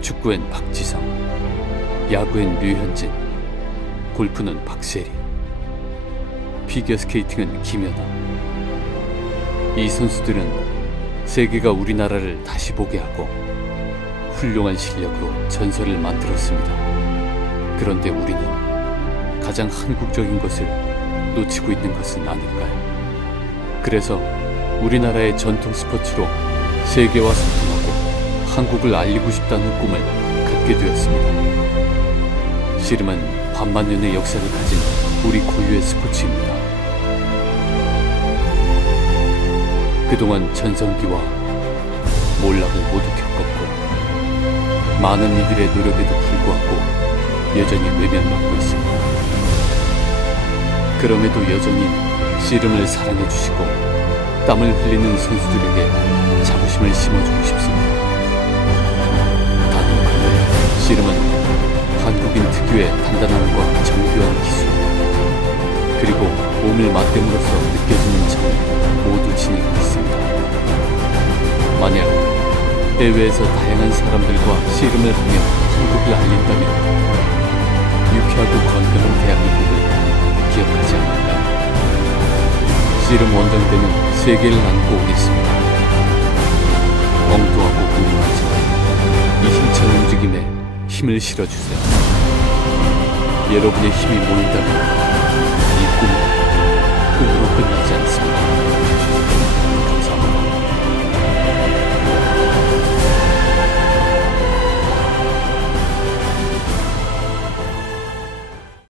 축구엔 박지성, 야구엔 류현진, 골프는 박세리, 피겨스케이팅은 김연아. 이 선수들은 세계가 우리나라를 다시 보게 하고 훌륭한 실력으로 전설을 만들었습니다. 그런데 우리는 가장 한국적인 것을 놓치고 있는 것은 아닐까요? 그래서 우리나라의 전통 스포츠로 세계와 소통하고 한국을 알리고 싶다는 꿈을 갖게 되었습니다. 씨름은 반만년의 역사를 가진 우리 고유의 스포츠입니다. 그동안 전성기와 몰락을 모두 겪었고 많은 이들의 노력에도 불구하고 여전히 외면받고 있습니다. 그럼에도 여전히 씨름을 사랑해 주시고 땀을 흘리는 선수들에게 자부심을 심어주고 데 씨름은 한국인 특유의 단단함과 정교한 기술 그리고 몸을 맞댐으로써 느껴지는 점을 모두 지니고 있습니다. 만약 해외에서 다양한 사람들과 씨름을 하며 한국을 알린다면 유쾌하고 건강한 대한민국을 기억하지 않을까요? 씨름 원정대는 세계를 안고 오겠습니다. 엉뚱하고 궁금 힘을 실어주세요. 여러분의 힘이 모인다면